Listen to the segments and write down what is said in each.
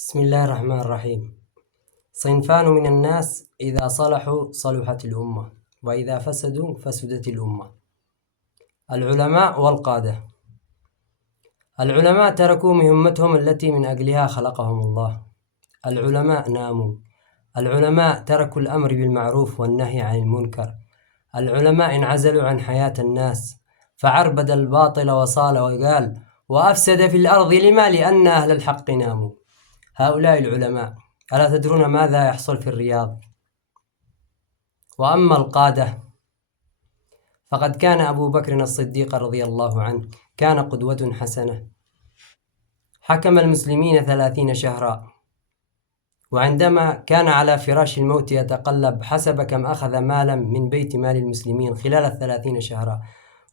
بسم الله الرحمن الرحيم. صنفان من الناس إذا صلحوا صلحت الأمة، وإذا فسدوا فسدت الأمة: العلماء والقادة. العلماء تركوا مهمتهم التي من أجلها خلقهم الله. العلماء ناموا. العلماء تركوا الأمر بالمعروف والنهي عن المنكر. العلماء انعزلوا عن حياة الناس، فعربد الباطل وصال وقال وأفسد في الأرض. لما؟ لأن أهل الحق ناموا. هؤلاء العلماء. ألا تدرون ماذا يحصل في الرياض؟ وأما القادة فقد كان أبو بكر الصديق رضي الله عنه كان قدوة حسنة، حكم المسلمين 30 شهرا، وعندما كان على فراش الموت يتقلب حسب كم أخذ مالا من بيت مال المسلمين خلال 30 شهرا،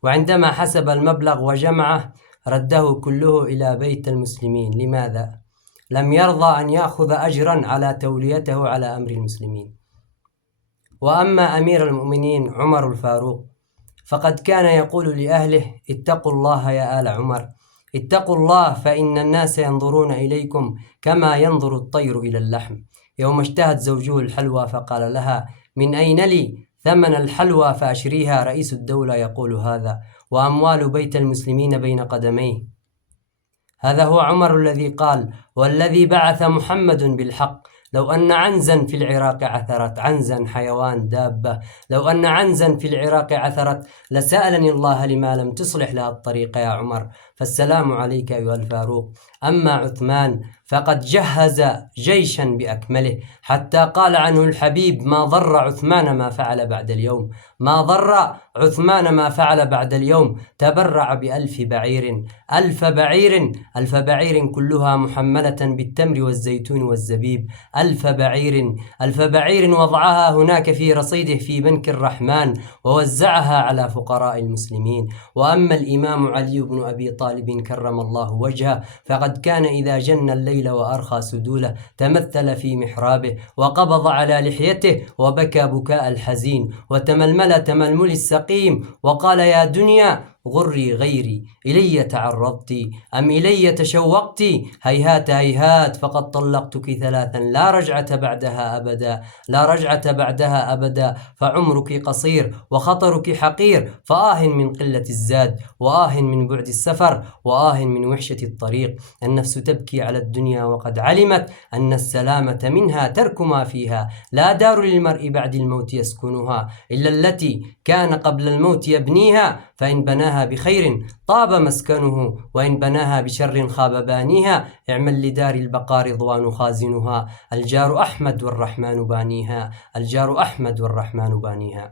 وعندما حسب المبلغ وجمعه رده كله إلى بيت المسلمين. لماذا؟ لم يرضى أن يأخذ أجرا على توليته على أمر المسلمين. وأما أمير المؤمنين عمر الفاروق فقد كان يقول لأهله: اتقوا الله يا آل عمر، اتقوا الله، فإن الناس ينظرون إليكم كما ينظر الطير إلى اللحم. يوم اشتهت زوجه الحلوى فقال لها: من أين لي ثمن الحلوى فأشريها؟ رئيس الدولة يقول هذا، وأموال بيت المسلمين بين قدميه. هذا هو عمر الذي قال: والذي بعث محمد بالحق، لو أن عنزا في العراق عثرت، عنزا حيوان دابة، لو أن عنزا في العراق عثرت لسألني الله لما لم تصلح لها الطريق يا عمر. فالسلام عليك أيها الفاروق. أما عثمان فقد جهز جيشا بأكمله، حتى قال عنه الحبيب: ما ضر عثمان ما فعل بعد اليوم، ما ضر عثمان ما فعل بعد اليوم. تبرع ب1000 بعير، 1000 بعير، 1000 بعير كلها محملة بالتمر والزيتون والزبيب. 1000 بعير، 1000 بعير وضعها هناك في رصيده في بنك الرحمن ووزعها على فقراء المسلمين. وأما الإمام علي بن أبي طالب كرم الله وجهه فقد كان إذا جن الليل وأرخى سدوله تمثل في محرابه وقبض على لحيته وبكى بكاء الحزين وتململ تململ السقيم وقال: يا دنيا غري غيري، إلي تعرضت أم إلي تشوقت؟ هيهات هيهات، فقد طلقتك 3 لا رجعة بعدها أبدا، لا رجعة بعدها أبدا. فعمرك قصير وخطرك حقير، فآه من قلة الزاد، وآه من بعد السفر، وآه من وحشة الطريق. النفس تبكي على الدنيا وقد علمت أن السلامة منها ترك ما فيها. لا دار للمرء بعد الموت يسكنها إلا التي كان قبل الموت يبنيها، فإن بناها بخير طاب مسكنه، وإن بناها بشر خاب بانيها. اعمل لدار البقاء رضوان خازنها، الجار أحمد والرحمن بانيها، الجار أحمد والرحمن بانيها.